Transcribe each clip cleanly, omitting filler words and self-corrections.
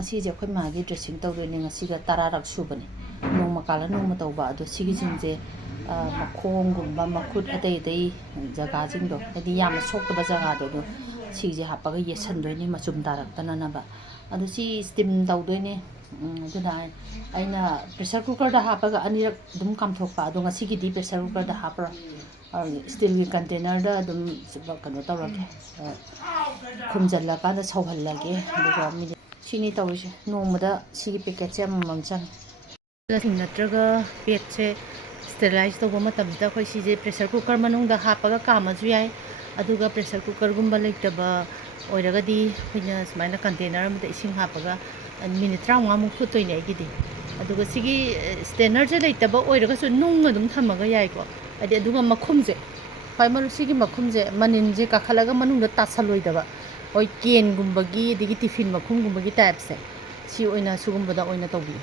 ngasi je khoi ma gi dressing tawdoi ne ngasi ga 10 rak subani nongma kala nongma tawba ado sigi jingje makhong gumba makhut adai dai jaga jing do adi yam sokta jaga do sigi hapa ga yesan doi ne machum darak tanana ba ado si steam tawdoi ne duna aina pressure cooker da hapa ga anirak dum kam thokpa ado ngasi gi di pressure cooker da hapa steel gi container da dum kano tawrake khumjalla ka da sawhallage aduga mi sini tawise nongmada sigi packet se amam chang lathing natraga pet se sterilize to goma tamta khoi si je pressure cooker manung da hapa ga kama ju yai aduga pressure cooker gumba lektaba oiraga di khina smaina container am da ising hapa ga minute 35 mu khutoi ne gidi aduga sigi standard je lektaba oiraga su nung adum thamaga yai ko adi aduga makhum je pai maru sigi makhum je manin je kakhalaga manung da tasaloi daba oi ken gumbagi digi tiffin makhum gumbagi type se si oina sugumba da oina tobi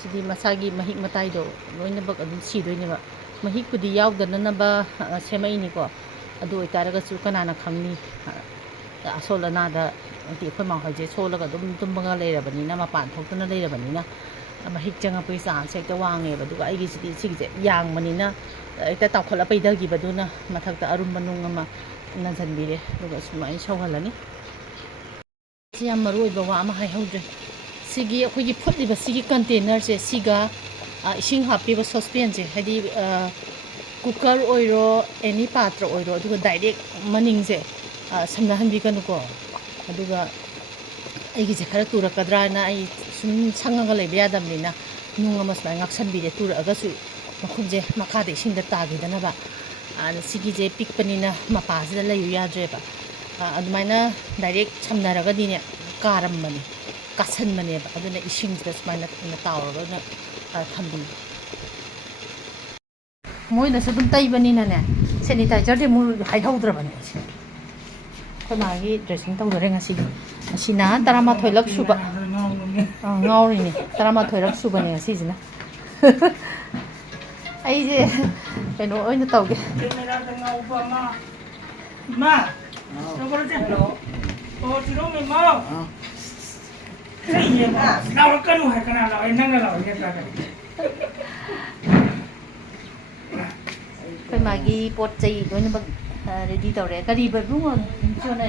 sidi masagi mahik matai do loina bak adum si doine ba mahik kudi yaw da na ba semai ni ko adu itaraga su kanana khangni asola na da ti khoi ma hoje sola ga dum dum banga leira bani na ma pan thokna leira bani na mahik changa paisa se ta wange ba du ai gi sidi sigje yang mani na ita tawkhala paida gi baduna mathak ta arum manung ama nansan bire duga sumai sawhalani si am maroi ba wa ama hai haude sigi akhoi phutli ba sigi container se siga ising happy ba saucepan je hadi cooker oiro any patra oiro duga direct maning je samna hanbi kanu ko aduga aigi je khara tura kadra na ai sum sangaga lebe yadamnina nunga masma ngaksan bire tura aga su makhum je makha de sing da tagi dana ba sigi je pikpanina mapa sida layu yadre ba adumaina direct samnaraga dine karam mani kasan mani ba aduna ising da smaina na tawra na thambi moina sa dum tai bani na ne sanitizer de mu hai haudra bani khoi ma gi dressing tawdore ngasi asina 12 lak suba ngauri ni 12 lak suba ne ngasi jina ai je keno oina tawge camera da ngauba ma chokoro je o tiro me ma ai ye ma na kanu hai kana la ai nang la ye ta ka khoi ma gi pot chai loina ba ready tawre kari ba bungon chona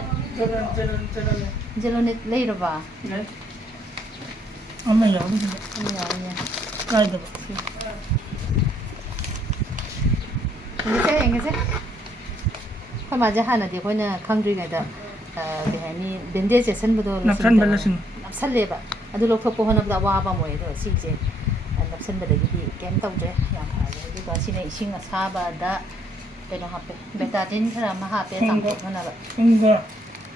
jelonet leira ba amma ya ya kai da engese khoi ma ja hana de koina khangdri ga da de hani bandage san bodo nakhan balasin napsalle ba adu lokthok po hana ba wa ba moi do si je napsan ba da gi kem tawje ya ha du ga sine ising asaba da keno hape betadine thara ma hape tangko hana ba unga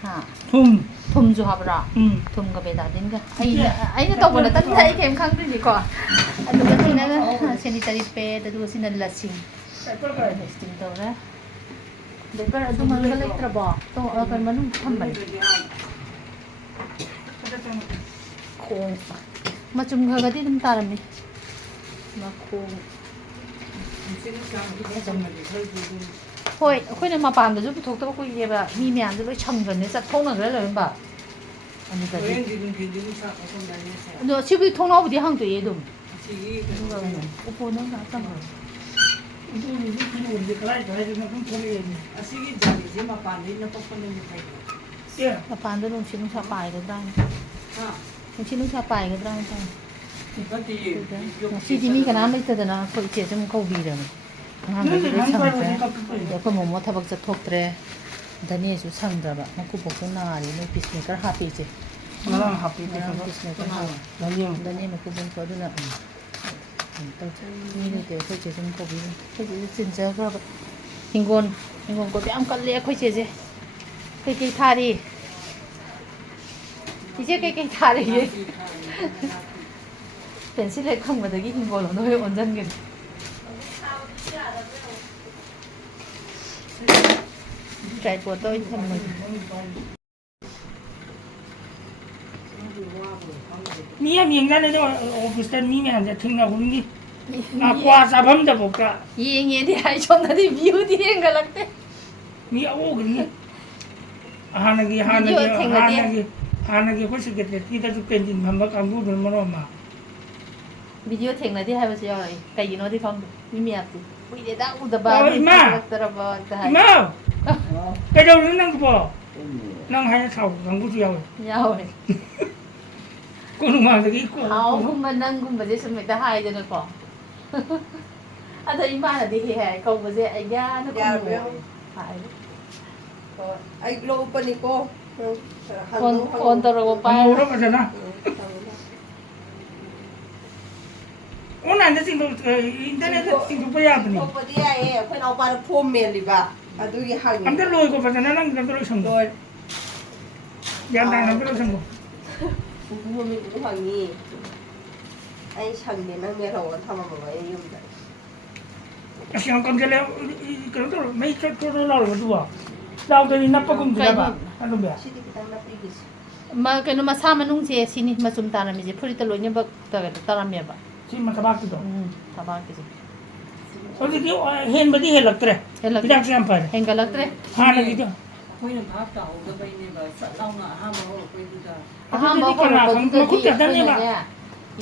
ha thum thum ju habra thum ga betadine ga ai na tawna tan thai kem khangdri ni ko adu ga sina sanitary pad adu sina lasing testing tawra dekar adu mangga lektra ba to akan manung thambal khong machum ga ga di dum tarami ma khong hoi akhoi ma pan da ju thok to ko ye ba mi myan ju loi chang gan ne sa thong na ga le ba ani ga no chi bi thong na bu di hang to ye dum upo na ga chang ꯑꯁꯤꯒꯤ ꯖꯥꯂꯤꯁꯦ ꯃꯄꯥꯟꯗꯩ ꯂꯧꯊꯣꯛꯄꯅꯗꯤ ꯐꯩ ꯃꯄꯥꯟꯗ ꯅꯨꯡꯁꯤꯠ ꯅꯨꯡꯁꯥ ꯄꯥꯏꯒꯗ꯭ꯔꯥ ꯅꯨꯡꯁꯤꯠ ꯅꯨꯡꯁꯥ ꯄꯥꯏꯒꯗ꯭ꯔꯥ ꯉꯁꯤꯗꯤ ꯃꯤ ꯀꯅꯥꯝ ꯂꯩꯇꯗꯅ ꯑꯩꯈꯣꯏ ꯏꯆꯦꯁꯨ ꯑꯃꯨꯛ ꯀꯧꯕꯤꯔꯕꯅꯤ ꯑꯉꯥꯡꯈꯩꯗꯤ ꯂꯣꯏ ꯁꯪꯗ꯭ꯔꯦ ꯑꯩꯈꯣꯏ ꯃꯣꯃꯣ ꯊꯕꯛ ꯆꯠꯊꯣꯛꯇ꯭ꯔꯦ ꯙꯅꯦꯁꯨ ꯁꯪꯗ꯭ꯔꯕ ꯃꯀꯨꯕꯣꯛꯁꯨ ꯅꯥꯔꯤ ꯃꯣꯏ ꯄꯤꯁꯃꯦꯀꯔ ꯍꯥꯞꯄꯤ ꯏꯆꯦ ꯄꯤꯁꯃꯦꯀꯔ ꯍꯥꯞꯄꯤ ꯙꯅꯦ ꯃꯀꯨꯕꯣꯛꯁꯨ ꯑꯗꯨꯅ ꯃꯤ ꯂꯩꯇꯦ ꯑꯩꯈꯣꯏ ꯆꯦꯁꯨ ꯑꯃꯨꯛ ꯀꯧꯕꯤꯔꯕꯅꯤ ꯑꯩꯈꯣꯏ ꯆꯦꯁꯨ ꯆꯤꯟꯖꯈ꯭ꯔꯕ ꯍꯤꯡꯒꯣꯜ ꯀꯣꯏꯕ ꯌꯥꯝ ꯀꯜꯂꯦ ꯑꯩꯈꯣꯏ ꯆꯦꯁꯦ ꯀꯩꯀꯩ ꯊꯥꯔꯤ 이제 그게 다르게 펜실에 칸마다기 흰걸로 너의 원장님 트라이포드 있으면 미야 미행자네 오피스텔 미면제 등나고는 아과 잡함다 볼까 이행에 아이존나디 미우디행 갈락대 미야 오 그니 하나기 ꯍꯥꯟꯅꯒꯤ ꯑꯩꯈꯣꯏ ꯁꯦꯀ꯭ꯔꯦꯇꯔꯤꯌꯦꯠꯀꯤꯗꯁꯨ ꯀꯦꯟꯇꯤꯟ ꯐꯝꯕ ꯀꯥꯡꯕꯨꯗꯨꯅ ꯃꯔꯣꯟ ꯑꯃ ꯚꯤꯗꯤꯑꯣ ꯊꯦꯡꯅꯗꯦ ꯍꯥꯏꯕꯁꯨ ꯌꯥꯎꯔꯛꯏ ꯀꯩꯒꯤꯅꯣꯗꯤ ꯈꯪꯗꯦ ꯃꯤ ꯃꯌꯥꯝꯁꯦ ꯀꯨꯏꯔꯦꯗ ꯎꯗꯕ ꯑꯣ ꯏꯃꯥ ꯊꯣꯛꯂꯛꯇꯔꯕ ꯍꯥꯏ ꯏꯃꯥꯎ ꯀꯩꯗꯧꯔꯤꯅꯣ ꯅꯪꯕꯣ ꯅꯪ ꯍꯥꯏꯅ ꯁꯥꯎꯕ ꯀꯥꯡꯕꯨꯁꯨ ꯌꯥꯎꯋꯦ ꯌꯥꯎꯋꯦ ꯀꯣꯅꯨꯡꯃꯥꯡꯗꯒꯤ ꯍꯥꯎꯒꯨꯝꯕ ꯅꯪꯒꯨꯝꯕꯁꯦ ꯁꯨꯝ ꯍꯦꯛꯇ ꯍꯥꯏꯗꯅꯀꯣ ꯑꯗꯣ ꯏꯃꯥꯅꯗꯤ ꯍꯦꯛ ꯍꯥꯏ ꯀꯧꯕꯁꯦ ꯑꯩꯒ꯭ꯌꯥꯅ ꯈꯨꯝꯃꯣ ꯍꯥꯏ ꯑꯩ ꯂꯧꯕꯅꯤꯀꯣ ꯐꯣꯟ ꯇꯧꯔꯛꯄ ꯄꯥꯏ ꯍꯪꯉꯧꯔ ꯐꯖꯅ ꯑꯣꯟꯂꯥꯏꯟꯗ ꯏꯟꯇꯔꯅꯦꯠꯇ ꯆꯤꯡꯊꯣꯛꯄ ꯌꯥꯕꯅꯤ ꯊꯣꯛꯄꯗꯤ ꯌꯥꯏꯌꯦ ꯑꯩꯈꯣꯏ ꯅꯥꯎꯄꯥꯅ ꯐꯣꯝ ꯃꯦꯜꯂꯤꯕ ꯑꯗꯨꯒꯤ ꯍꯪꯉꯤ ꯑꯝꯇ ꯂꯣꯏꯀꯣ ꯐꯖꯅ ꯅꯪ ꯑꯝꯇ ꯂꯣꯏꯁꯟꯒꯣ ꯂꯣꯏ ꯒ꯭ꯌꯥꯟ ꯇꯥꯅ ꯑꯝꯇ ꯂꯣꯏꯁꯟꯒꯣ ꯄꯨꯄꯨ ꯃꯃꯤꯡꯗꯨ ꯍꯪꯉꯤ ꯑꯩ ꯁꯪꯗꯦ ꯅꯪ ꯃꯦꯜꯍꯧꯔ ꯊꯝꯃꯝꯃꯕ ꯑꯩ ꯌꯨꯝꯗ ꯑꯁ ꯌꯥꯝ ꯀꯪꯁꯤꯜꯂꯦ ꯀꯩꯅꯣ ꯇꯧꯔ ꯃꯩ ꯆꯠꯊꯣꯛ ꯂꯥꯎꯔꯕ ꯑꯗꯨꯕꯣ ꯂꯥꯎꯗꯗꯤ ꯅꯞꯄꯒꯨꯝꯗ꯭ꯔꯕ ꯑꯗꯨꯝꯕ ꯁꯤꯗꯤ ꯈꯤꯇꯪ ꯅꯞꯄꯤꯒꯤꯁꯤ ꯀꯩꯅꯣ ꯃꯁꯥ ꯃꯅꯨꯡꯁꯦ ꯁꯤꯅꯤ ꯃꯆꯨꯝ ꯇꯥꯔꯝꯃꯤꯁꯦ ꯐꯨꯔꯤꯠꯇ ꯂꯣꯏꯅꯃꯛ ꯇꯥꯔꯝꯃꯦꯕ ꯁꯤ ꯊꯕꯥꯛꯀꯤꯗꯣ ꯊꯕꯥꯛꯀꯤꯁꯦ ꯍꯧꯖꯤꯛꯇꯤ ꯍꯦꯟꯕꯗꯤ ꯍꯦꯜꯂꯛꯇ꯭ꯔꯦ ꯍꯤꯗꯥꯛꯁꯦ ꯌꯥꯝ ꯐꯔꯦ ꯍꯦꯟꯒꯠꯂꯛꯇ꯭ꯔꯦ ꯍꯥꯟꯅꯒꯤꯗꯣ ꯑꯩꯈꯣꯏꯅ ꯚꯥꯞ ꯇꯥꯍꯧꯗꯕꯩꯅꯦꯕ ꯁꯠ ꯂꯥꯎꯅ ꯑꯍꯥꯟꯕ ꯍꯧꯔꯛꯄꯩꯗꯨꯗ ꯑꯍꯥꯝꯕ ꯑꯗꯨꯗꯤ ꯀꯅꯥ ꯈꯪ ꯃꯈꯨꯠ ꯍꯧꯔꯛꯄꯗꯨꯗꯗꯤ ꯈꯛꯇꯅꯦꯕ ꯑꯩꯈꯣꯏꯅꯅꯦ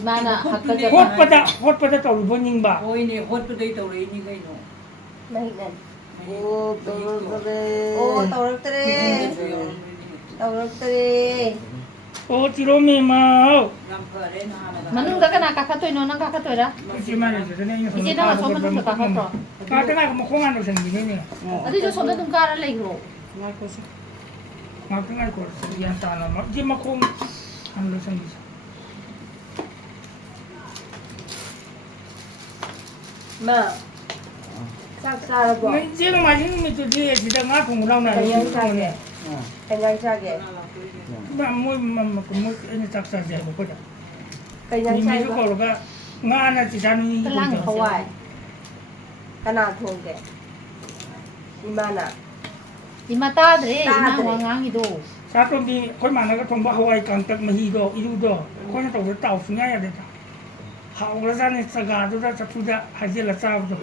ꯏꯃꯥꯅ ꯃꯈꯨꯠꯇꯨꯅꯦ ꯍꯥꯀꯠꯆꯕ ꯍꯣꯠꯄꯗ ꯇꯧꯔꯨꯕ ꯅꯤꯡꯕ ꯍꯣꯏꯅꯦ ꯍꯣꯠꯄꯗꯩ ꯇꯧꯔꯛꯏꯅꯤ ꯀꯩꯅꯣ ꯃꯍꯤꯛꯅꯅꯤ ꯑꯣ ꯇꯧꯔꯛꯇꯔꯦ ꯇꯧꯔꯛꯇꯔꯦ ꯑꯣ ꯆꯤꯔꯣꯃꯤ ꯃꯥꯎ ꯌꯥꯝ ꯐꯔꯦ ꯅꯍꯥꯟꯅ ꯃꯅꯨꯡꯗ ꯀꯅꯥ ꯀꯥꯈꯠꯇꯣꯏꯅꯣ ꯅꯪ ꯀꯥꯈꯠꯇꯣꯏꯔꯥ ꯏꯆꯦ ꯃꯥꯟꯅꯗꯅ ꯑꯩꯅ ꯏꯆꯦ ꯁꯣꯝꯗ ꯅꯪ ꯀꯥꯕ ꯑꯁꯣꯝ ꯈꯣꯠꯄ ꯃꯅꯨꯡꯗ ꯃꯈꯨꯠ ꯀꯥꯈꯠꯇ꯭ꯔꯣ ꯉꯥꯛꯇ ꯉꯥꯏꯈꯣ ꯃꯈꯣꯡ ꯍꯥꯟꯅ ꯂꯣꯏꯁꯟꯈꯤꯗꯣꯏꯅꯦ ꯑꯗꯨꯏꯁꯨ ꯁꯣꯝꯗ ꯑꯗꯨꯝ ꯀꯥꯔ ꯂꯩꯈ꯭ꯔꯣ ꯉꯥꯏꯈꯣꯁꯤ ꯉꯥꯛꯇ ꯉꯥꯏꯈꯣ ꯒ꯭ꯌꯥꯟ ꯇꯥꯅ ꯏꯆꯦ ꯃꯈꯣꯡ ꯍꯥꯟꯅ ꯂꯣꯏꯁꯟꯈꯤꯁꯦ ꯃꯥ ꯆꯥꯛ ꯆꯥꯔꯕꯣ ꯏꯆꯦ ꯅꯣꯡꯃꯥꯏꯖꯤꯡ ꯅꯨꯃꯤꯠꯇꯨꯗꯤ ꯁꯤꯗ ꯉꯥ ꯊꯣꯡꯕ ꯂꯥꯎꯅꯔꯦ ꯀꯩ ꯏꯟꯖꯥꯡ ꯆꯥꯒꯦ ꯀꯩ ꯏꯟꯖꯥꯡ ꯆꯥꯒꯦ ꯃꯣꯏ ꯑꯩꯅ ꯆꯥꯛ ꯆꯥꯁꯦ ꯍꯥꯏꯕ ꯑꯩꯈꯣꯏꯗ ꯀꯩ ꯏꯟꯖꯥꯡ ꯃꯤꯃꯤꯁꯨ ꯆꯥꯏꯕ ꯀꯧꯔꯒ ꯉꯥꯅ ꯆꯤꯆꯥꯅꯨꯅꯤꯒꯤ ꯇꯧꯔ ꯍꯋꯥꯏ ꯀꯅꯥ ꯊꯣꯡꯒꯦ ꯏꯃꯥꯅ ꯏꯃꯥ ꯇꯥꯗ꯭ꯔꯦ ꯏꯃꯥ ꯇꯥꯗ꯭ꯔꯦ ꯋꯥ ꯉꯥꯡꯉꯤꯗꯣ ꯆꯥꯛꯇꯣꯝꯕꯤ ꯑꯩꯈꯣꯏ ꯃꯥꯅꯒ ꯊꯣꯡꯕ ꯍꯋꯥꯏ ꯀꯥꯡꯇꯛ ꯃꯍꯤꯗꯣ ꯏꯔꯨꯗꯣ ꯑꯩꯈꯣꯏꯅ ꯇꯧꯕꯗ ꯇꯥꯎ ꯁꯨꯡꯌꯥ ꯌꯥꯗꯦꯗ ꯍꯥꯎꯈ꯭ꯔꯖꯥꯠꯅꯤ ꯆꯒꯥꯗꯨꯗ ꯆꯐꯨꯗ ꯍꯩꯖꯤꯜꯂ ꯆꯥꯕꯗꯣ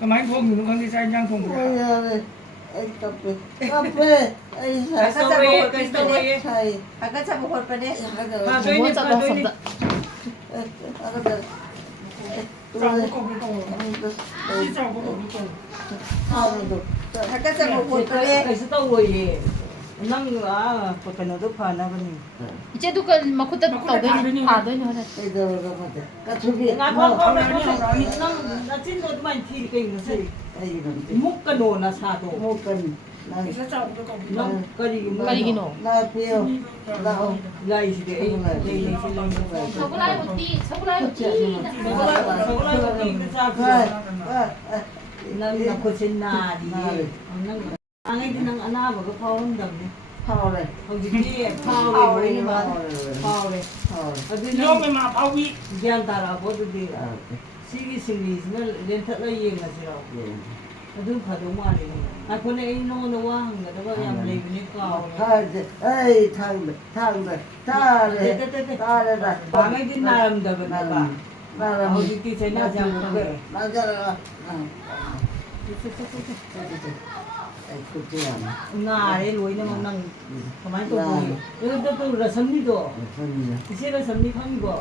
ꯀꯃꯥꯏꯅ ꯊꯣꯡꯉꯤꯅꯣ ꯈꯪꯗꯦ ꯆꯥꯛ ꯏꯟꯖꯥꯡ ꯊꯣꯡꯕꯗ ꯍꯥꯀꯠꯆꯕ ꯈꯣꯠꯄꯅꯦ ꯕꯣꯕꯣ ꯆꯠꯂꯣ ꯑꯁꯣꯝꯗ ꯆꯥꯎꯕ ꯀꯧꯒꯦ ꯇꯧꯔꯒ ꯁꯤ ꯆꯥꯎꯕ ꯀꯧꯒꯦ ꯇꯧꯔꯒ ꯍꯥꯀꯠꯆꯕ ꯈꯣꯠꯄꯅꯦ ꯀꯩꯁꯨ ꯇꯧꯔꯣꯏꯌꯦ ꯅꯪ ꯀꯩꯅꯣꯗꯣ ꯐꯅꯕꯅꯤ 이제도 그 마쿠타 떠도니 파도니 하네. ꯅꯪ ꯅꯆꯤꯟꯗꯣ ꯑꯗꯨꯃꯥꯏꯅ ꯊꯤꯔꯤ ꯀꯩꯅꯣ ꯁꯤ ꯃꯨꯛꯀꯅꯣ ꯅꯁꯥꯗꯣ ꯁꯤꯗ ꯆꯥꯎꯕꯗ ꯀꯧꯒꯦ ꯅꯪ ꯀꯔꯤꯒꯤ ꯀꯔꯤꯒꯤꯅꯣ? ꯂꯥꯏꯁꯤꯗꯤ ꯑꯩ ꯂꯩꯁꯤ 서구라이 우띠 서구라이 우띠. ꯅꯪ ꯅꯈꯨꯠꯁꯤ ꯅꯥꯔꯤꯌꯦ ꯅꯪ ꯅꯍꯥꯟꯉꯩꯗꯤ ꯅꯪ ꯑꯅꯥꯕꯒ ꯐꯥꯎꯔꯝꯗꯕꯅꯤ ꯐꯥꯎꯔꯦ ꯍꯧꯖꯤꯛꯇꯤ ꯐꯥꯎꯔꯦ ꯂꯣꯏꯅꯃꯛ ꯐꯥꯎꯔꯦ ꯑꯗꯨ ꯌꯣꯝꯃꯦ ꯅꯪ ꯃꯥ ꯐꯥꯎꯕꯤ ꯒ꯭ꯌꯥꯟ ꯇꯥꯔꯛꯑꯕꯣ ꯑꯗꯨꯗꯤ ꯁꯤꯒꯤ ꯁꯤꯡꯂꯤꯁꯤꯅ ꯂꯦꯟꯊꯠꯂ ꯌꯦꯡꯉꯁꯤꯔꯣ ꯑꯗꯨ ꯐꯗꯧ ꯃꯥꯜꯂꯦ ꯑꯩꯈꯣꯏꯅ ꯑꯩ ꯅꯉꯣꯟꯗ ꯋꯥ ꯍꯪꯒꯗꯕ ꯌꯥꯝ ꯂꯩꯕꯅꯤ ꯀꯥꯎꯔꯦ ꯑꯩ ꯊꯥꯡꯗ ꯇꯥꯔꯦ ꯇꯥꯔꯦꯗ ꯅꯍꯥꯟꯉꯩꯗꯤ ꯅꯥꯔꯝꯗꯕꯅꯦꯕ ꯍꯧꯖꯤꯛꯇꯤ ꯆꯩꯅꯥꯁꯦ ꯌꯥꯝ ꯈꯪꯉꯦ ꯅꯥꯔꯦ ꯂꯣꯏꯅꯃꯛ ꯅꯪ ꯀꯃꯥꯏꯅ ꯇꯧꯕꯅꯤ ꯑꯗꯨ ꯔꯁꯝꯅꯤꯗꯣ ꯏꯆꯦ ꯔꯁꯝꯅꯤ ꯈꯪꯉꯤꯕꯣ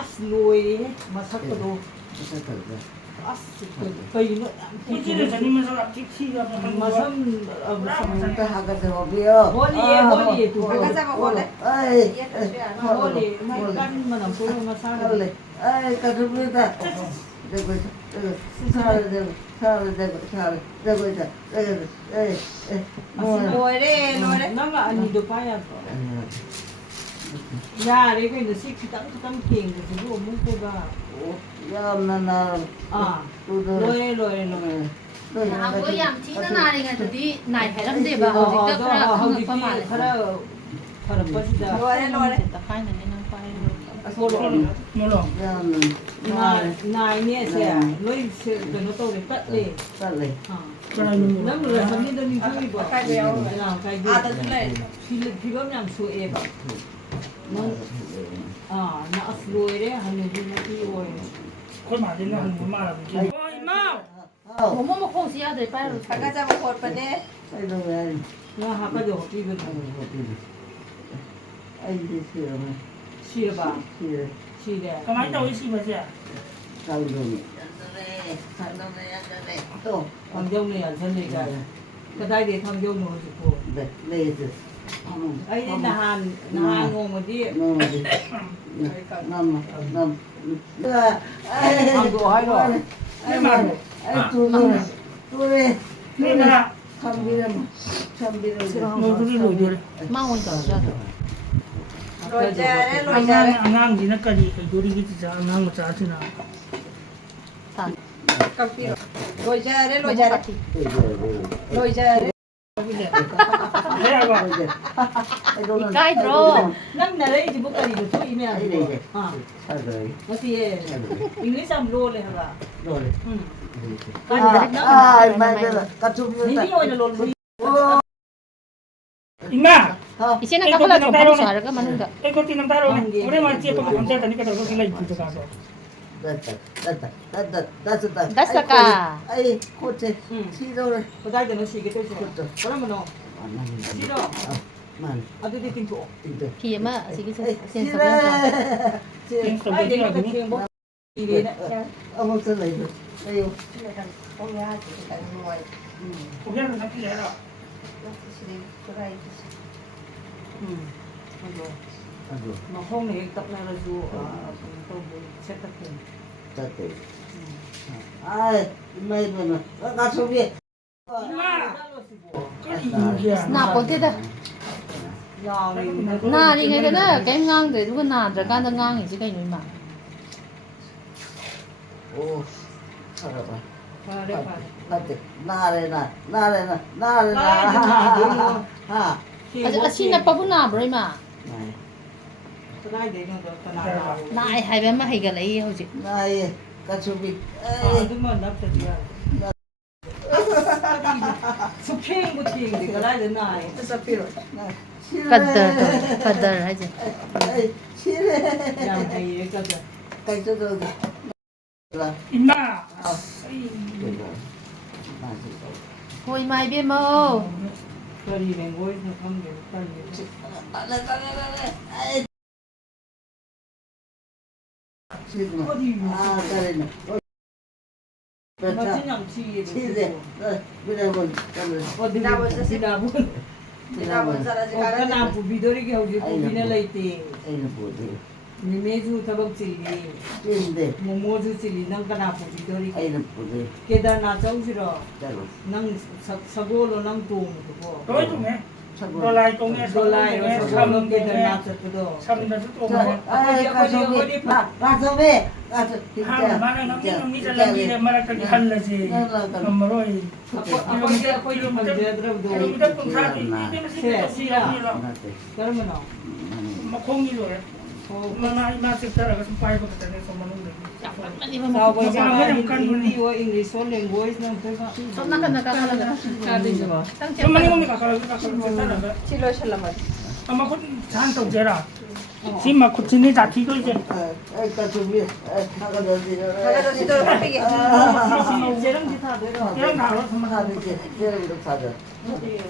ꯑꯁ ꯂꯣꯏꯔꯦꯍꯦ ꯃꯁꯛꯀꯗꯣ ꯑꯁ ꯀꯩꯅꯣ ꯏꯆꯦꯅ ꯆꯠꯅꯤꯡꯕꯁꯨ ꯌꯥꯝ ꯊꯤ ꯊꯤꯒ ꯃꯁꯝ ꯑꯝꯇ ꯍꯥꯒꯠꯆꯍꯧꯕꯤꯌꯣ ꯍꯣꯜꯂꯤꯌꯦ ꯇꯨ ꯍꯥꯒꯠꯆꯕ ꯍꯣꯜꯂꯦ ꯍꯣꯜꯂꯦ ꯃꯥꯏ ꯀꯟ ꯃꯅꯝ ꯊꯣꯛꯑ ꯃꯁꯥꯅ ꯍꯣꯜꯂꯦ ꯑꯩ ꯀꯩꯗꯧꯕꯤꯗ ꯂꯣꯏꯔꯦ ꯅꯪ ꯑꯅꯤꯗꯣ ꯄꯥꯏ ꯌꯥꯗ꯭ꯔꯣ ꯌꯥꯔꯦ ꯀꯩꯅꯣ ꯁꯤ ꯈꯤꯇꯪ ꯊꯦꯡꯕꯁꯤꯕꯨ ꯑꯃꯨꯛꯇꯣꯏꯕ ꯌꯥꯝꯅ ꯂꯣꯏꯔꯦ 나하고 양 티나 나리가들이 나이 해람대바 hojikta khara khangpa male. khara farapasida lore ta khainani nang pailo. 몰라 나이네 세 로이 그노 또 ꯇꯠꯂꯦ ꯅꯪ ꯔꯁꯝꯅꯤꯗ ꯅꯤꯡꯊꯤꯕ ꯑꯥꯗꯁꯨ ꯂꯩ ꯐꯤꯕꯝ ꯌꯥꯝ ꯁꯣꯛꯑꯦꯕ ꯅꯪ ꯅꯪ ꯑꯁ ꯂꯣꯏꯔꯦ ꯍꯅꯨꯕꯤ ꯅꯨꯄꯤ ꯑꯣꯏꯔꯦ ꯑꯩꯈꯣꯏ ꯃꯥꯗꯤꯅ ꯍꯪꯕ ꯃꯥꯜꯂꯕ ꯏꯃꯥꯎ 뭐뭐 먹고 오지 야들 빨리. ꯍꯥꯀꯠꯆꯕ ꯈꯣꯠꯄꯅꯦ ꯀꯩꯗꯧꯋꯦ ꯅꯪ ꯍꯥꯀꯠꯆꯕ ꯄꯤꯕꯅꯦ 이제 싫어만. 싫어봐. 싫어. 싫어. 가만히 있다 오이시 뭐지? 강동이. 강동이 또. 강경리 안 살리가. 그다이 강경리 오시고. 네, 레이즈. 아이 나한 오면디. 너무지. 남아. 강도 하이로. 둘이. 내가 참비름. 뭐 그리 로이들. mang ôn tờ ra 안강지나까지 요리기 진짜 안강 못자지나. Rồi ra đấy, rồi ra đấy, rồi ra đấy. 해야가. cái đó 남 나라에 집 못가리도 또 이메 안 돼. 아, 사들. 어디에 잉글리시 한 롤에 해봐. 노래. 응. 맞아. 같이 니니 오늘 롤. 임마. 이제 나 까불어 좀 하고 살아가 만는다 이거 뛰는 따라오네. 오랜만에 뒤에 보고 감자다니까 더 그길라 입고 가서. 됐다. 됐을까? 아이, 코체. 응. 시도를. 그다이 되는 시기 또 싫어. 그것도. 그러면 너 싫어. 만. 아들이 띵고. 이제. thì mà gì cái sen 싫어. sập 땡 아이 내가 서버지가 그때 뭐 이래네. 어머, 설레이도. 아유. Không ra chỉ phải ngồi, 고개를 잡기 해라. nó chỉ đi cái này. 응. 맞아. 아주. 막 홍에 딱 나가지고 또뭐 세탁해. 됐대. 아이, 이마이도는. 가서 위에. 임마. 아, nạp có thế đó 야, nà đi ngay cái đó cái ngang để đúng nà rồi can ngang thì chứ cái gì mà 오, 살아봐. 그래 봐. 맞지? 나래나. 하. à xin là bao nà rồi mà 그다이 되는 거 그나. lại hai bên mà hay cái lấy thôi chứ 나의 가수비. 아들만 납득이야. 스페인 부팅인데 그다이 됐나? cần đời hay gì 싫어. 야, 이래까지. 가서도. 임마. thôi mày biết mơ 거리 맹고에서 감기 딸리. 아, 잘했네. 멋진 양치에 치즈. 그래본 어디 나보자 지나본. Nào giờ là gì cả 그나 đấy. 부비도리게 하고 부비네 레이티. 애는 뭐지? 니메주 타박지리. 찐데 모모주 지리 난 그나 부비도리. 애는 뭐지? 계단나 정시로 자로 난 사고로 난 도움 그거. 너희 동네. 차고. 돌라이 동네 돌라이로 사고로 계단나 쳤거든. 삼다도 또 아이 가서비. 가서비. 가서 한 만에 넘기는 잘라기에 말하기 할라지. 엄마로이. 아버지 방제들어도 그럼 좀 사기. 이게 무슨 시야. 그러면 뭐 공기로에. mana masih terus sampai begitu nih sama nunggu. 사고 인디와 잉글리시 랭귀지 는 그거 cho nó cần là cái là tăng Cuma ni mami kakak cerita ada. Chỉ lôi chân là mày. Ama aku jangan tahu jera. Si mak aku sini jati tu je. 아이 가서비. 나가서 Thôi rồi thì tôi bắt đi. 쟤랑 기타 되러 Dia tahu sama 사는지 내일부터 사자.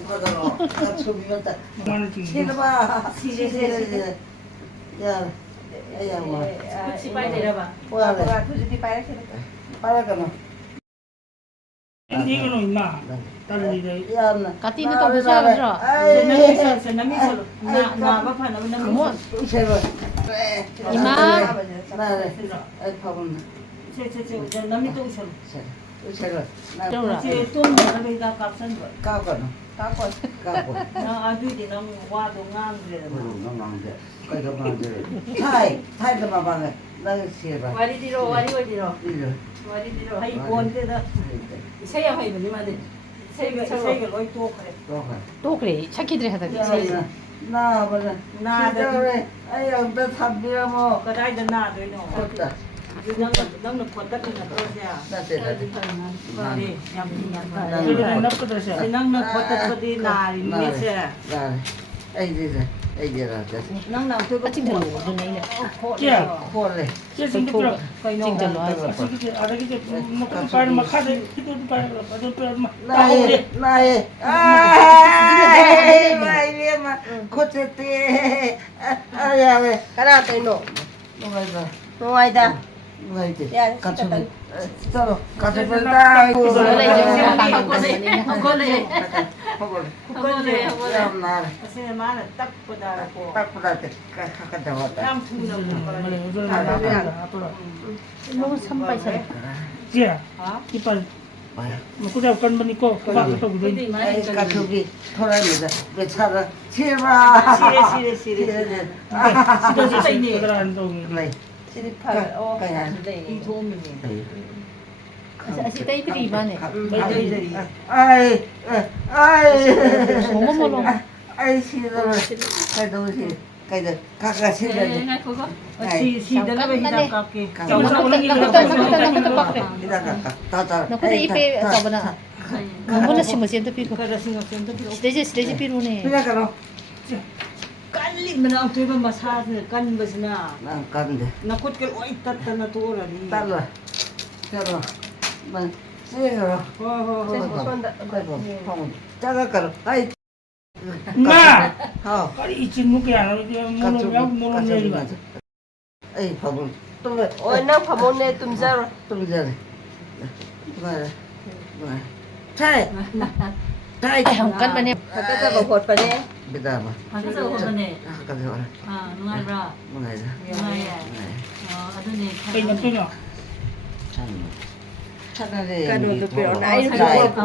가자로. 가서비면 딱. mana sih. 싫어봐. 싫어. 야, 애야 뭐. chị bay để đâu bà 뭐야? Và thôi thì bay đấy. 빨아가나. Ini kan imah. Tadi dia. 야, 나. cá tin nó tao biết sao rồi 세나미서 나가 파는 남 뭐 새로. 이마. 나래. 아이 파본. 제 남이 또 있어 새로. 나 đâu rồi 제또 나가다 값선 거 까거나. Tao còn. 까고. 나 아주디 남 와도 낭데 너무한데. 그래도 만데. 타이도 봐봐. 나 싫어. 와리 뒤로 와리 어디로 이거. 와리 뒤로 하이 본데다 세야 하이 버리 마데 세가 로이 또 그래 또 가. 또 그래 착히들 하다 야, 나 보자. 나 그래. 아이 엄마 잡비야 뭐. 그다이다 나 되노 좋다. 넌 걷다 그냥 그러세요 나 때다. 빨리 얌얌 Dia nak nak terus ya. 넌 걷다 그디 나리 메세 나. 에이 이제. 이제라 nang nang tôi 아 찡들로 오더네 예. 콜레 지금 또 coi nó 찡들로 하지 아저기 뭐 빨리 막 하대. 이거 빨리 막 나의 아이 마이마 코체테 아야 왜 Kana tayo no. 뭐가 Ngay da. 뭐가 이제 야, 같이 시켰다. 서로 같이 볼다 원래 이제 không có lệ không có lệ xin má là tắc vào đây các cái đó nam thu 너무 산발산 예. hả 이빨 뭐 그냥 건만 있고 그거 또 cái 그래. gì mà ai anh cả cần chục đi thôi đây để 차라 치마 xịt 시도지 그들 안 동이. này Siripal. Oh. cái đi thua mình 아시다 이들이만해 ai 뭐뭐 먹어 ai xin rồi cái đâu thì cái đó các cái xin rồi ngay cô có xì đó là bây giờ cặp kì tao 너그때 입에 가보나 너무나 심어지는데 비고 cái là sinh hoạt sinh hoạt 시대지 비로네 그냥 가로 Kali mana ang tuwa massage kan ba sina 난 간대 nakot kal oi tatta na to ra ni 달라 저러 만 세요 ho ho 아이고 작아 가로 아이 나 하 빨리 이 친구게 안 하고 모르는 얘기가. 에이 밥을 또 왜? Oh, nang pamone tumzar. 또 전에 말 차이 차이 잠깐 만에 Kata ba hot pa ne? 비다 봐 ha sa ho ne 아까 저 ha ngai bra 뭐가 이제 ngai ya adune 그냥 그냥 차라리 Kado to pero na ay to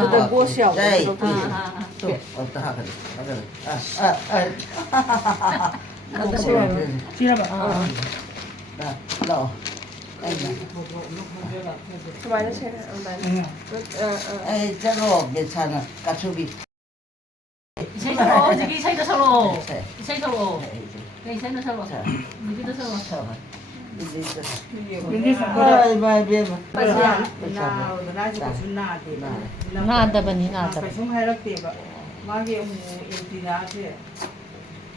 to go siya. 또 어떠 하거든 Ano siya? 지나봐. 너 Kumain na siya. 에이 저거 괜찮아 까추비 sai solo jigi sai da solo sai solo cái sai nó solo jigi da solo 아이 마이 Pasiyan. na na ji ko sunna de 나한다더니 나한다 phải xuống hai ਰੱte ba ma ge mu intina de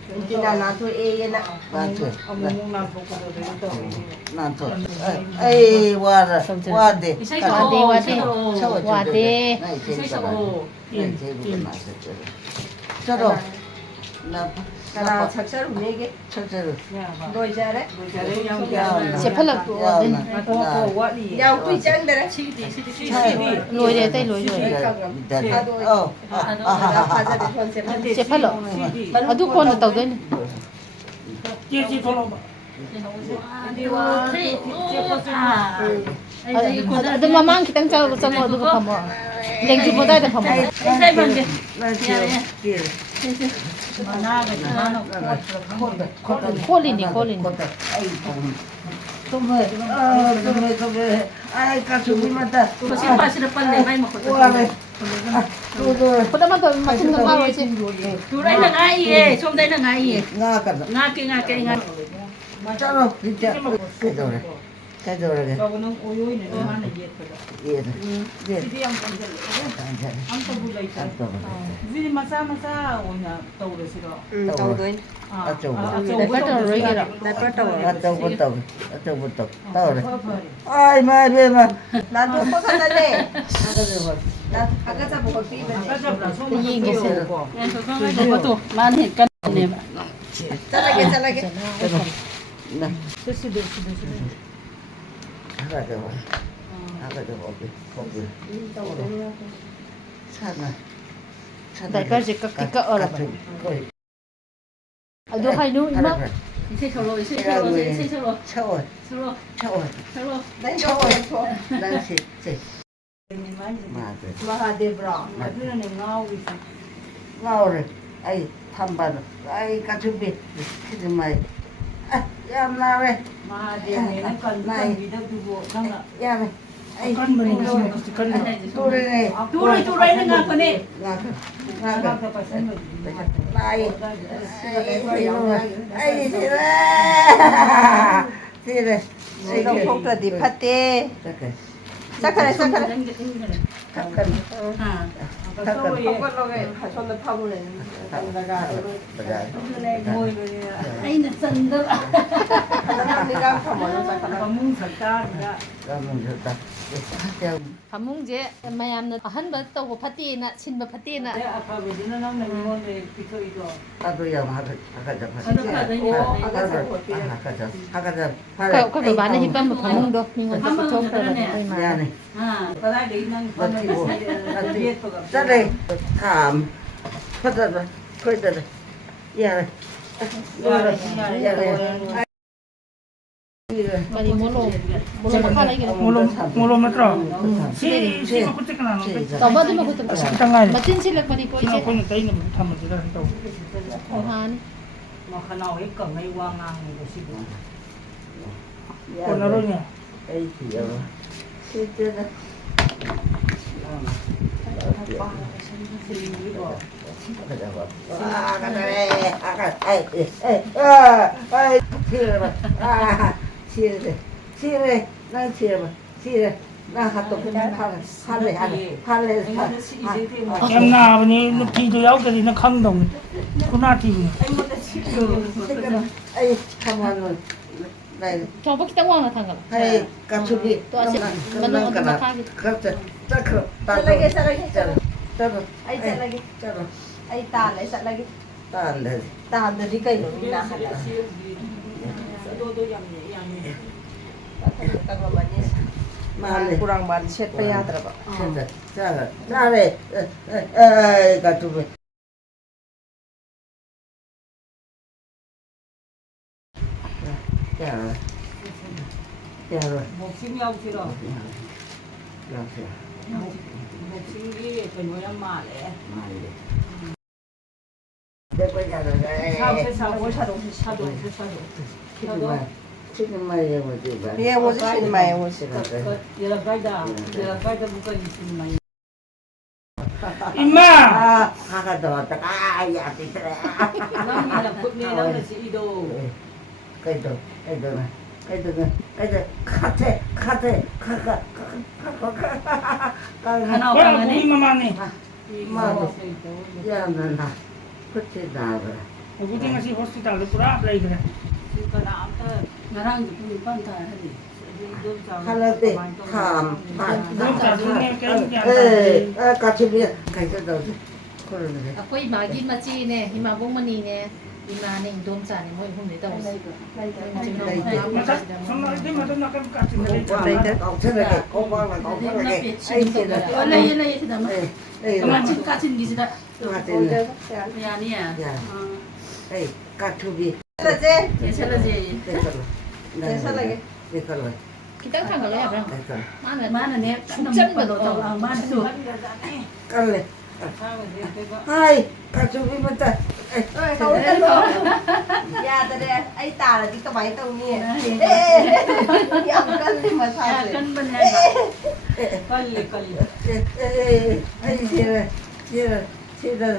Hindi na nato eh yan na. 나한테 amu na ko ko de to 나한테 에이 와라 와대 sai 와대 solo 와대 와대 sai solo 저러 나 Kana saksar hunege. 첫째로 ya ba Doi jare. jare yang ya 제팔락도 어든 na to ko wa ni Yang tu chan dere. chi di 로이래 때 로이 어 Kaza de fon se. 제팔락 아두 코는 떠더니 깨지 돌아봐. 아두 마망 기땅 짜고 짜고 아두 파모 랭주 보다 돼 파모 sai bằng cái 나 mana cái mana 콜리니 콜리니 또왜 아이 까추비 맞다 có xin qua xin phân này may mà có 와래 또도 보다만 더 맞춘 거 하고 있지 chú đấy là ai gì xong đây là ai gì 나가다 nga kia nga 짜로 진짜 cái đồ này cho nó ôi ôi này nó ăn là nhiệt rồi 예 예 đi ăn con chân ăn tàu bùi lấy chân gì mà sao ôi nhà tàu đấy xí đó Tau doi. 부터 따오래 아이 마베마 Nato ko ka na ne. Na kaga mo ko pi ba ne. 이게 있어요 có tổ man hiện cân này Talage. 나 xí được 하나 더 거기 차나 날까지 깎기가 어려워 아두 하이누 이마 xây solo xây solo 차워 solo 차워 solo Dai ko. 난시 세 mình mang gì 맞아 Mahadevra. mà cứ này ngao vì 나오래 아이 탐바도 아이 까춘비 키즈 마이 야 나래 mà để này nó cần vì đâu tu bộ xong là 야네 아이 건만 있으면 같이 건너. 또래네 tu đây nó ngang con này 나가 phải xem rồi 나이 아이 시래 Sino ko ka di pate. 잠깐 Sakare. 잠깐 à ꯍꯧꯒꯠꯂꯒ ꯁꯣꯝꯗ ꯐꯝꯃꯨꯔꯦ ꯑꯩꯅ ꯆꯟꯗꯕ ꯅꯪ ꯊꯝꯃꯣ ꯆꯠꯈꯠꯂꯒ ꯐꯃꯨꯡ ꯁꯛꯇꯥꯗ ꯐꯃꯨꯡꯁꯦ ꯃꯌꯥꯝꯅ ꯑꯍꯟꯕ ꯇꯧꯕ ꯐꯠꯇꯦꯅ ꯁꯤꯟꯕ ꯐꯠꯇꯦꯅ ꯑꯐꯕꯗꯨꯅ ꯅꯪꯅ ꯃꯤꯉꯣꯟꯗ ꯄꯤꯊꯣꯛꯏꯗꯣ ꯑꯗꯨ ꯌꯥꯝ ꯍꯥꯀꯠꯆ ꯑꯩꯈꯣꯏ ꯕꯕꯥꯅ ꯍꯤꯞꯄꯝꯕ ꯐꯃꯨꯡꯗꯣ ꯃꯤꯉꯣꯟꯗ ꯄꯤꯊꯣꯛꯈ꯭ꯔꯕꯅꯦ ꯑꯩꯈꯣꯏ ꯏꯃꯥꯅ ꯌꯥꯅꯤ ꯀꯗꯥꯏꯗꯒꯤ ꯅꯪ ꯂꯦꯠꯄꯒ ꯆꯠꯂꯦ ꯊꯥꯝ ꯐꯖꯕ ꯈꯣꯏꯗꯔꯦ ꯌꯥꯔꯦ ꯌꯥꯔꯦ ꯀꯔꯤ ꯃꯣꯂꯣꯝ ꯃꯈꯥ ꯂꯩꯒꯦꯔꯣ ꯃꯣꯂꯣꯝ ꯅꯠꯇ꯭ꯔꯣ ꯁꯤ ꯃꯈꯨꯠꯁꯦ ꯀꯅꯥꯅꯣ ꯇꯧꯕ ꯑꯗꯨ ꯃꯈꯨꯠꯇ ꯈꯤꯇꯪ ꯉꯥꯏꯔꯦ ꯃꯆꯤꯟ ꯁꯤꯜꯂꯛꯄꯅꯤꯀꯣ ꯁꯤꯅ ꯏꯆꯦ ꯑꯩꯈꯣꯏꯅ ꯇꯩꯅꯕ ꯊꯝꯃꯁꯤꯔ ꯇꯧꯕ ꯍꯥꯅꯤ ꯃꯈꯅꯥꯎ ꯍꯦꯛ ꯀꯪꯉꯩ ꯋꯥ ꯉꯥꯡꯉꯤꯕ ꯁꯤꯕꯨ ꯀꯣꯟꯅꯔꯣꯏꯅꯦ ꯑꯩ ꯊꯤꯌꯣ ꯊꯤꯗꯦꯗ ꯌꯥꯝ ꯅꯥꯕꯅꯤ ꯐꯤꯗꯣ ꯌꯥꯎꯗ꯭ꯔꯗꯤ ꯈꯪꯗꯧꯅꯤ ꯈꯨꯅꯥ ꯊꯤꯕꯅꯤ ꯑꯩ ꯊꯝꯍꯜꯂꯣ ꯊꯣꯡꯕ ꯈꯤꯇꯪ ꯋꯥꯡꯅ ꯊꯥꯡꯒꯠꯂꯣ ꯍꯩ ꯀꯥꯆꯨꯕꯤ ꯇꯣ ꯑꯁꯤ ꯃꯅꯨꯡ ꯑꯗꯨ ꯃꯈꯥꯒꯤ ꯆꯠꯈ꯭ꯔꯣ ꯆꯠꯂꯣ ꯑꯩ ꯆꯠꯂꯒꯦ ꯆꯠꯂꯣ ꯑꯩ ꯇꯥꯜꯂꯦ ꯆꯠꯂꯒꯦ ꯇꯥꯟꯗꯗꯤ ꯇꯥꯟꯗꯗꯤ ꯀꯩꯅꯣ ꯃꯤ ꯅꯥꯍꯜꯂ ꯑꯗꯣ ꯌꯥꯝꯅ ꯀꯪꯉꯝꯃꯅꯤ ꯃꯥꯅꯦ ꯀꯨꯔꯥꯡꯕꯥꯟ ꯁꯦꯠꯄ ꯌꯥꯗ꯭ꯔꯕ ꯆꯥꯔꯦ ꯀꯥꯆꯨꯕꯤ ꯌꯥꯔꯣꯏ ꯕꯣꯛꯁꯤꯡ ꯌꯥꯎꯁꯤꯔꯣ ꯌꯥꯎꯁꯦ ꯕꯣꯛꯁꯤꯡꯒꯤ ꯀꯩꯅꯣ ꯌꯥꯝ ꯃꯥꯜꯂꯦ ꯌꯦꯡꯉꯣꯁꯤ ꯁꯤꯅꯦꯃꯥ ꯌꯦꯡꯉꯣꯁꯤ ꯌꯦꯂꯛꯀꯥꯏꯗꯕꯨ ꯀꯔꯤ ꯁꯤꯅꯦꯃꯥ 이마! 하가도 야 비트래. ꯅꯪꯒꯤ ꯅꯈꯨꯠꯅꯦ ꯅꯪꯅ ꯆꯤꯛꯏꯗꯣ 그래도 하나 뭐야 없다가네? 고기마마니 야나 그때 나가 고기마시 호스피탈도 뿌라 그래 그러니까 나랑도 그 반다 하니 할때 탐 같이 가서 그러는데 ꯑꯩꯈꯣꯏ ꯏꯃꯥꯒꯤ ꯃꯆꯦꯅꯦ ꯏꯃꯥꯕꯣꯛ ꯃꯅꯤꯅꯦ ꯏꯃꯥꯅꯦ ꯏꯗꯣꯝꯆꯥꯅꯦ ꯃꯣꯏ ꯑꯍꯨꯝꯗꯤ ꯇꯧꯔꯤꯁꯤ 맞아 손나이데 맞아 나가 같이 가우쳐라게 고방을 가우쳐라게 ꯂꯩꯌꯦ ꯂꯩꯌꯦ ꯁꯤꯗ ꯑꯃ 까친 까친기시다 야니야 야 에이 까투비 셀러제 예설러지 셀러게 내걸로 khitang thanggallo yabra 내걸 mana 마는 내 죽전거도 마는 깔래 하이 까투비부터 ꯌꯥꯗ꯭ꯔꯦ ꯑꯩ ꯇꯥꯔꯗꯤ ꯀꯃꯥꯏꯅ ꯇꯧꯅꯤ ꯌꯥꯝ ꯀꯜꯂꯤ ꯃꯁꯥꯁꯦ 끈번에 걸리 걸리 에이 싫어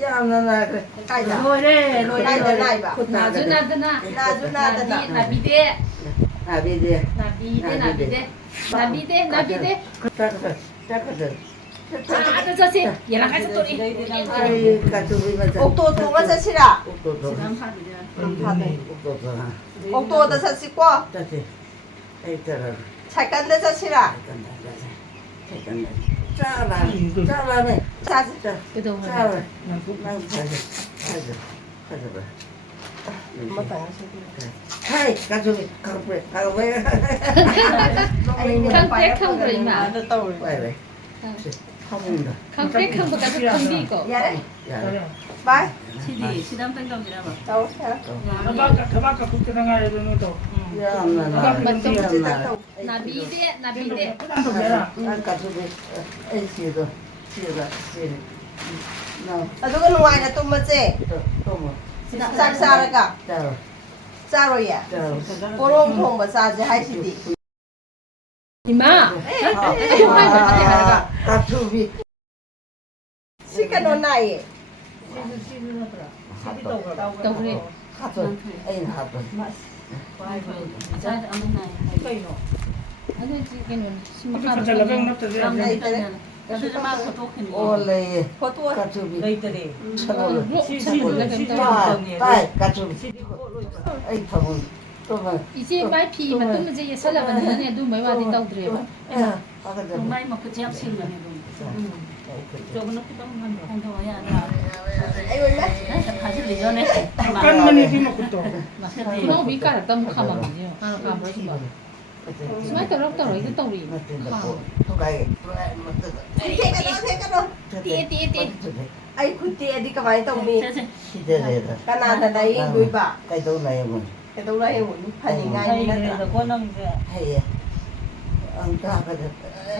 야나 그래 ꯀꯥꯏꯗ 노래 ꯀꯥꯏꯗ ꯂꯥꯏꯕ 나주 나드나 나주 나드나 나비데 아비디 나비데 짝거든 아들 저씨 얘랑 같이 또리 아이 까투비부터 옥토 동화 ꯆꯠꯁꯤꯔ 옥토ꯗ ꯆꯠꯁꯤꯀꯣ 짜지 에이 짜라 사이클ꯗ ꯆꯠꯁꯤꯔ 짜라네 자지 그동안 짜라 가져봐 하이 가져비 가고래 캉크레캉 그러이마 빨리 하문다 캉크레캉 가서 캉비고 야래 야 바이 시디 시담 땡감이라봐 나오세요 타바카 국대당가 해도는 또 나비데 또 내라 가져비 에이시도 시가 나 ꯑꯗꯨꯒ ꯅꯨꯡꯉꯥꯏꯅ ꯇꯨꯝꯃꯁꯦ 또뭐 ꯆꯥꯛ ꯆꯥꯔꯒ 짜라 ꯆꯥꯔꯣꯏꯌꯦ 짜라 ꯄꯣꯔꯣꯝ ꯊꯣꯡꯕ ꯆꯥꯁꯦ ꯍꯥꯏꯁꯤꯗꯤ 이마 가투비 시 ꯀꯩꯅꯣ ꯅꯥꯏꯌꯦ 떠그래 하트 에이 하트 아니 지금은 어디 가자 가방 납다 ꯂꯩꯇꯔꯦ 수저 막 고독했네. 올레 포토 가츠비 너희들이 차가워 시디 가츠비 아이 타고 또만 이제 마이피 맞으면 이제 살아봤는데 도 매와디 떠드려요. 아가자 정말 막 그지 합친 거네. 저거는 그동 한동안이야. 가실 전에 잠깐만요 뒤먹고 그럼 위가를 떠면 가만히요. 하나 가버리지 마. 스마이 떨어 이거 떠리. 토가이 띠띠띠. ai cứ tia đi cái máy tàu mi 시대래다 cái nào là đấy đuôi bạ 까이도 나요 cái đâu đây muốn phải những ngày như thế nào 권능 해야 안가가자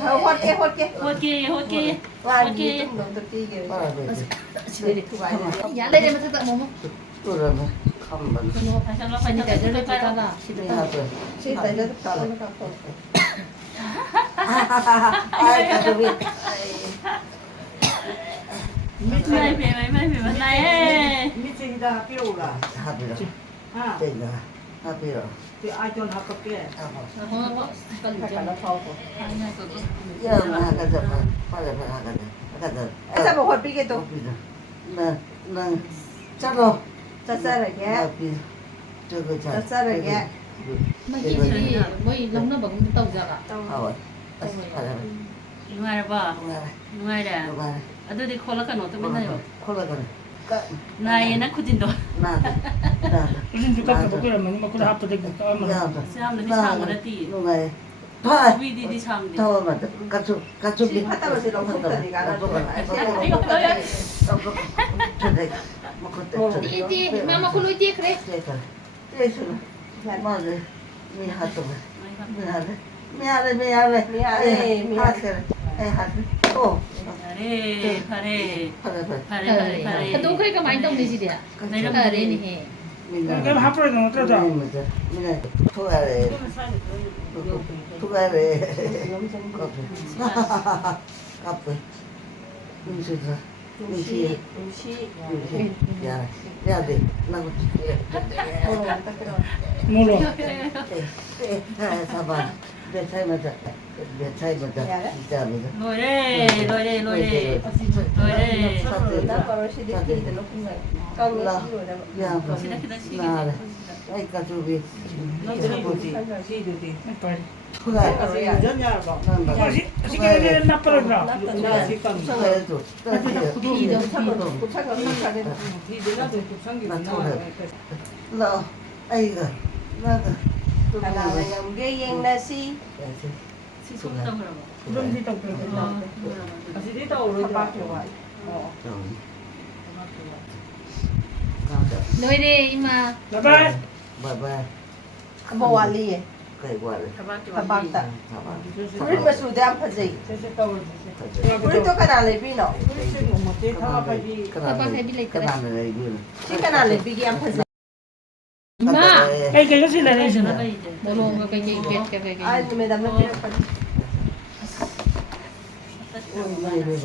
hốt kia 호기 호기 và đi trong đường tự ti kìa 빨아들 thu bài này 야, 내리면 뜯어 먹어. 뚫으면 한번 하셔라 아니, 빨리 내를 빨리 뜯잖아. 하고 chỉ tại cho tất cả nó cả không 아이 가족이 mấy này 미팅이다 학교가 하비로 아, 된다 하비로 그 아이존 학교에 하고 phải cả nó thâu 야 나가자 빨리 나가자 ai sao một hồi bị cái tụ 나 짜로 thật ra là ghé 하비 저거 자 thật ra là ghé 막 이들이 뭐 이런 거 먹으면 떠오잖아. 하고 빨리 누가래 봐 누가래 아들이 콜라가 너도 맨나요 콜라가 나이는 쿠진도 나도 무슨 주가 그거라 뭐 그래 합도 되고 까만 나도 사람들이 참을 때 누가에 봐 위디디 참디 더만 가족 가족이 하다 보지 너무 속다니까 안 하죠 저래 먹고 띠띠, 마마 콜로 띠 그래. 맞아 미 하도 미안해 또 파레 파레 파레 파레 그동 그러니까 많이 떠오르지야. 그래니 해. 그럼 합으로 넣어 뜯어 미나 토가래 카페 민수다 민시 야야돼 나고 물어 사바 내 차이마다 진짜 노래 노래 노래 노래 nó có sẽ đi thì nó không này con nó rồi đó 야 시작하다 시작 나래 아이 가족이 시디디 빨리 토가 전nhà 봐 시계를 나빠라더라 토가에도 비도 cũng chắc là không phải nên 디디나도 국상기 나와 너 아이가 나가 là là nhầm gây ghen na si 시속도 그러고 그럼 뒤도 그래 시디다 các 오르자 bác kiểu vậy 너희 래 이마. 바이바이 바이바이 bộ à li cái quả đấy các bác ta 우리 배수 대한 파지 세세다 오르자 우리 또 cái nào lấy pin nó 뭐지 타가까지 cái nào này vừa chứ cái nào lấy pin em 파지 이마. 에이 그거 실례네 전화가 이제 뭐로 cái ai mình làm nó pin 파지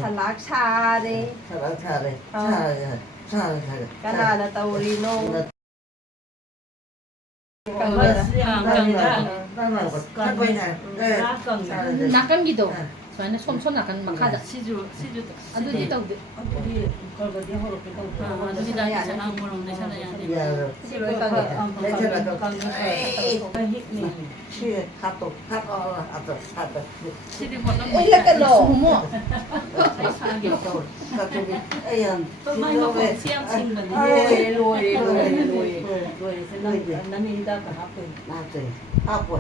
salad cha đi xa đây xa cái nào là tàu rino 낙간기도. 저는 손 낙간 막 하자. 시주 아들이 떠. 우리 걸거지 허럽게 또 아들이 나 전화 물어 되잖아요 시디 번호 ấy là cái nổ 뭐뭐. 또 많이 먹고 시험 친 건데 로에 생각 남이다 그 하프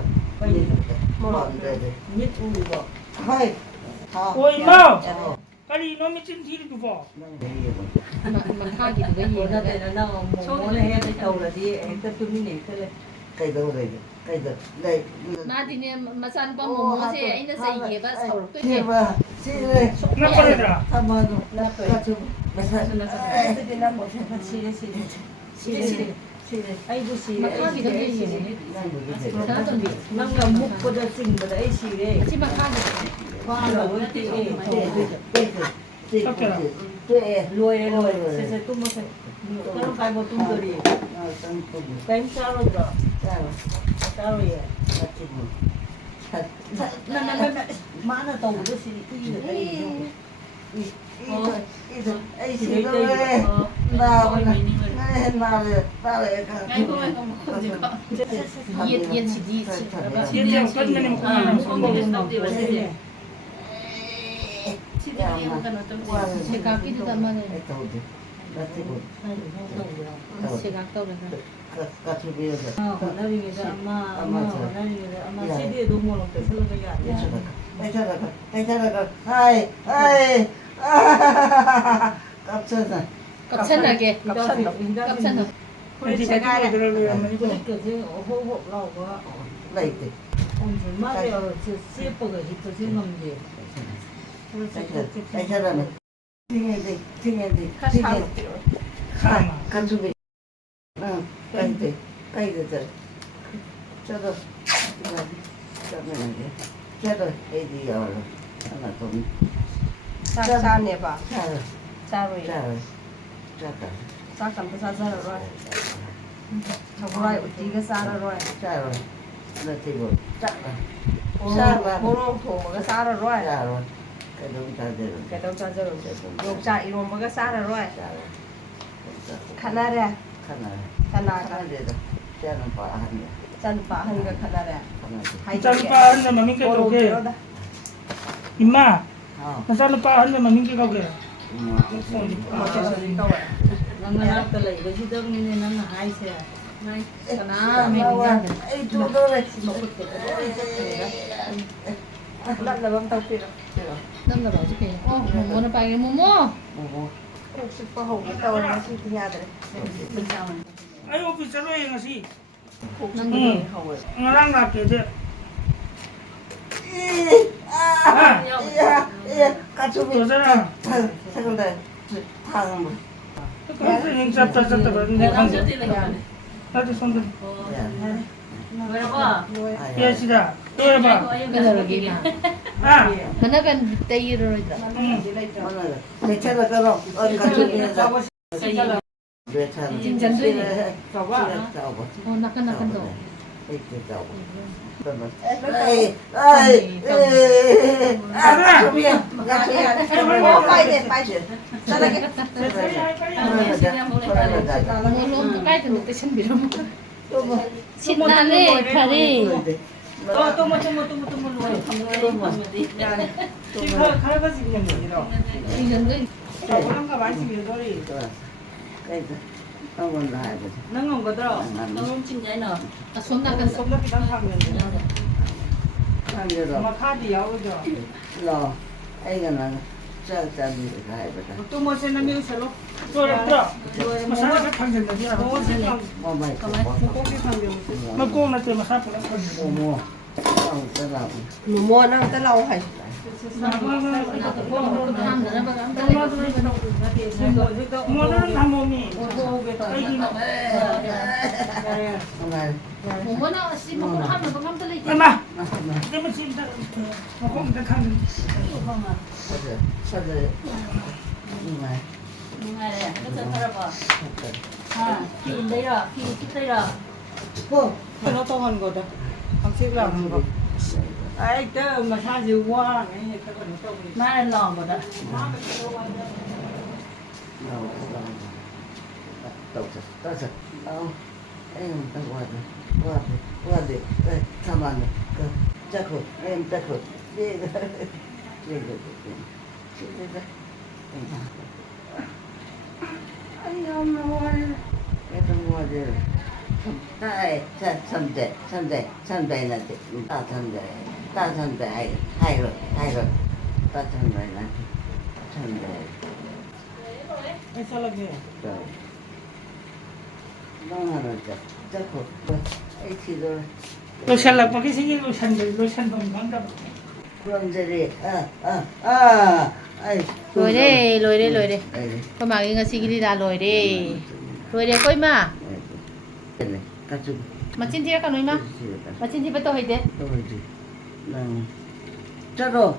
밑 우리 거 오 임마 빨리 이놈의 찐 뒤를 두고 막 하기도 왜 뭐나 얘기해. 되나 나 뭐나 해야 돼 타오라디 애들 뚜미네 그래 cái đâu đây cái đâu đây 마디네 마산 거 뭐뭐지 ainda sai que va sau cái kia gì. mà xin ơi 나빠라더라 tham ơn 가족 thì nó một 아이고 시 막 하기도 왜 얘기해. 나도 비. 뭔가 묵보다 싱보다 이 시래 같이 막 하기. 과가 어디 cái 로에 세세 뚜모세 그럼 가고 뚱들이 뱀 싸로죠 싸로예 마나 떠오르 시리 이거 ai xin lỗi nào Nhiệt chỉ đi Chia theo cân mình không làm không được. 세각이 되다만 세각 떠오르는 나리게서 아마 시리에도 몰랐대 설렁이 아니야 깝찬하게 깝찬하 Thì cái này là mấy cái 그지 호흡 나오고 오늘 말이야 저 시에버가 히트 생각지 khảm. 사 내봐. 사로이. 사 감도 사사로. 저거라 어디가 사로로. 보로 도가 사로로. cái đâu cho giờ dùng chạy rồi mà cái xa rồi khăn ra khăn chân phá hơn cái khăn ra Chân pa hơn mà mình cái cầu kê. Imma. Chân pa hơn mà mình cái cầu kê. 나는 아까 이거 시작하는 나는 하이세 này lặn là bấm tàu kia năm là bảo chứ kì mua nó phải cái mua cũng sức có hồng cái tàu nó chỉ nhà đấy bình thường Ai ô pizza rồi nga si. năm cái hồng Ngarang na ke de. Tôi sẽ là cái gì nhưng sắp tới nên không được. Nó thì không được. Cái gì đó. Tôi mà. cái giờ là gì mà À. mà nó cần tây rồi 진짜 돼. 어 나간 더 bay đi bay chuyển ra đây cái 물론 또 까이 듣는데 신비로 신나네 파리 또뭐 이건 nâng có đó 아 손 나간 거 mà khá điều rồi tôi mua xe năm mươi sáu Tôi được. Mà sao cái thằng gì này mua xe năm mà cô là từ mà sao cũng là mua năng tới lâu hay mua nó làm mồm nhỉ. 뭐 나 씨뭐 하면 뭐 감들 있지 Em à. Cái mà xin ta mà không ta khăn. nó to hơn rồi đó không xếp làm rồi ấy tớ mà xa dịu quá này tớ còn trông má lên lò rồi đó ấy sao lại vậy Tôi xem là cái gì tôi xem đồng lắm đâu. rồi đây có mà cái gì đi ra rồi đây coi mà chín thi cả nói mà chín thi bắt đầu hay thế Charo,